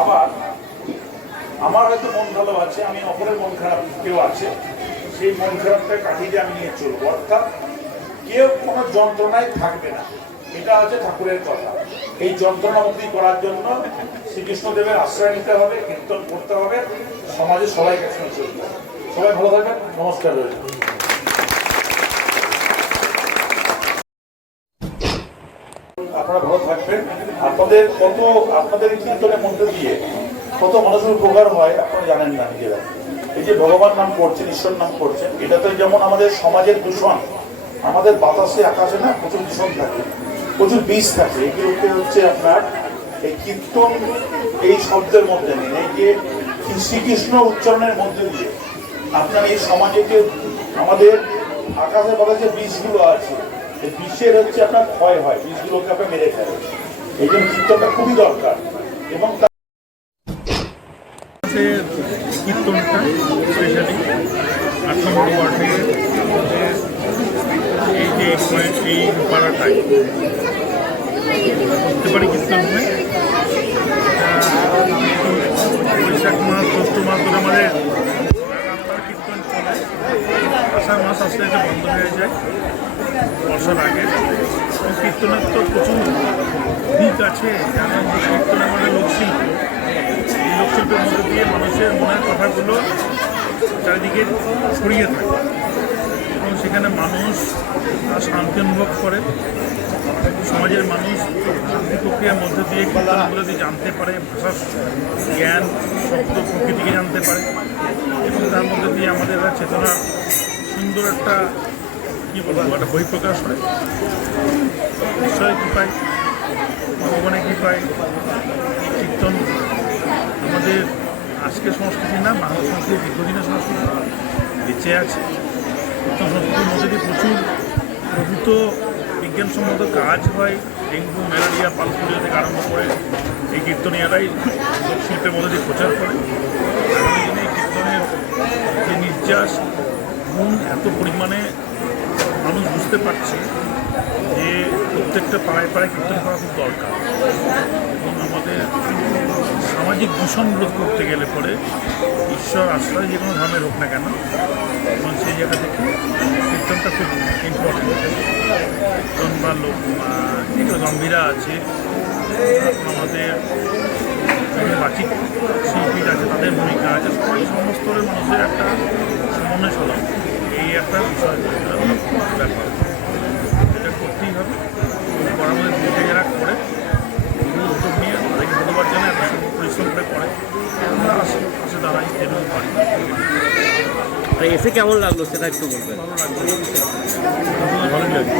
আবার আমার হয়তো মন ভালো আছে, আমি অপরের মন খারাপ কেউ আছে, সেই মন খারাপটা কাটিয়ে আমি নিয়ে চলবো। অর্থাৎ কেউ কোনো যন্ত্রণায় থাকবে না, এটা হচ্ছে ঠাকুরের কথা। এই যন্ত্রণা মুক্তি করার জন্য শ্রীকৃষ্ণদেবের আশ্রয় নিতে হবে, কীর্তন করতে হবে, সমাজে সবাইকে একসঙ্গে চলবে। সবাই ভালো থাকবেন, নমস্কার রইল। আপনারা ভালো থাকবেন। আপনাদের কীর্তনের মধ্যে দিয়ে কত মানুষের উপকার হয় আপনারা জানেন না নিজেরা। এই যে ভগবান নাম করছেন, ঈশ্বর নাম করছেন, এটা তো যেমন আমাদের সমাজের দূষণ, আমাদের বাতাসে আকাশে না প্রচুর দূষণ থাকে, প্রচুর বীজ থাকে। এগুলোকে হচ্ছে আপনার এই কীর্তন এই শব্দের মধ্যে নেই, এই যে শ্রীকৃষ্ণ উচ্চারণের মধ্যে দিয়ে আপনার এই সমাজেকে আমাদের আকাশে বাতাসে বীজগুলো আছে, এই বিষের হচ্ছে আপনার ক্ষয় হয়, বীজগুলোকে আপনার মেরে ফেলে। এই জন্য কীর্তনটা খুবই দরকার। এবং কীর্তনটা স্পেশালি 8 নম্বর ওয়ার্ডে এই যে এই পাড়াটায় প্রত্যেকবারই কীর্তন হয়। বৈশাখ মাস, জ্যৈষ্ঠ মাস ধরে আমাদের কীর্তন চলে। আষাঢ় মাস আস্তে আস্তে বন্ধ হয়ে যায় বর্ষার আগে। কীর্তনের তো প্রচুর দিক আছে, যেমন কীর্তন আমাদের লোকশিল্প, এই লোকশিল্পের মধ্যে দিয়ে মানুষের মনের কথাগুলো চারিদিকে ছড়িয়ে থাকে এবং সেখানে মানুষ শান্তি অনুভব করে। সমাজের মানুষ শান্তি প্রক্রিয়ার মধ্যে দিয়ে কীর্তনগুলো দিয়ে জানতে পারে, ভাষার জ্ঞান, শব্দ, প্রকৃতিকে জানতে পারে এবং তার মধ্যে দিয়ে আমাদের চেতনা সুন্দর একটা কী বলবো একটা বহিঃপ্রকাশ হয়। ঈশ্বরের কৃপায়, ভগবানের কৃপায় কীর্তন আমাদের আজকের সংস্কৃতি না, বাংলা সংস্কৃতি দীর্ঘদিনের সংস্কৃতি বেঁচে আছে। কীর্তন সংস্কৃতির মধ্যে দিয়ে প্রচুর প্রভূত বিজ্ঞানসম্মত কাজ হয়। ডেঙ্গু, ম্যালেরিয়া, পালপোলিও থেকে আরম্ভ করে এই কীর্তনীয়ারাই লোকশিল্পের মধ্যে দিয়ে প্রচার করে। আগামী দিনে কীর্তনের যে নির্যাস গুণ এত পরিমাণে মানুষ বুঝতে পারছে যে প্রত্যেকটা পাড়ায় পাড়ায় কীর্তন করা খুব দরকার। এবং আমাদের সামাজিক দূষণ রোধ করতে গেলে পরে ঈশ্বর আশ্রয় যে কোনো ধর্মের হোক না কেন, এবং সেই জায়গা থেকে কীর্তনটা খুব ইম্পর্টেন্ট। কীর্তন বা যেগুলো গম্ভীরা আছে, আমাদের বাচিক শিল্পীরা আছে, তাদের ভূমিকা আছে, সবাই সমস্ত মানুষের একটা সমন্বয় সাধন, এই একটা বিষয় ব্যাপার। এটা করতেই হবে। আমাদের ভূমিকা যারা করে উদ্যোগ নিয়ে তাদেরকে ধন্যবাদ জানাই, এত পরিশ্রম করে আমরা আসে দাঁড়াই, যেটুকু পারি। এসে কেমন লাগলো সেটা একটু বলবেন। ভালো লাগলো, ভালোই লাগলো।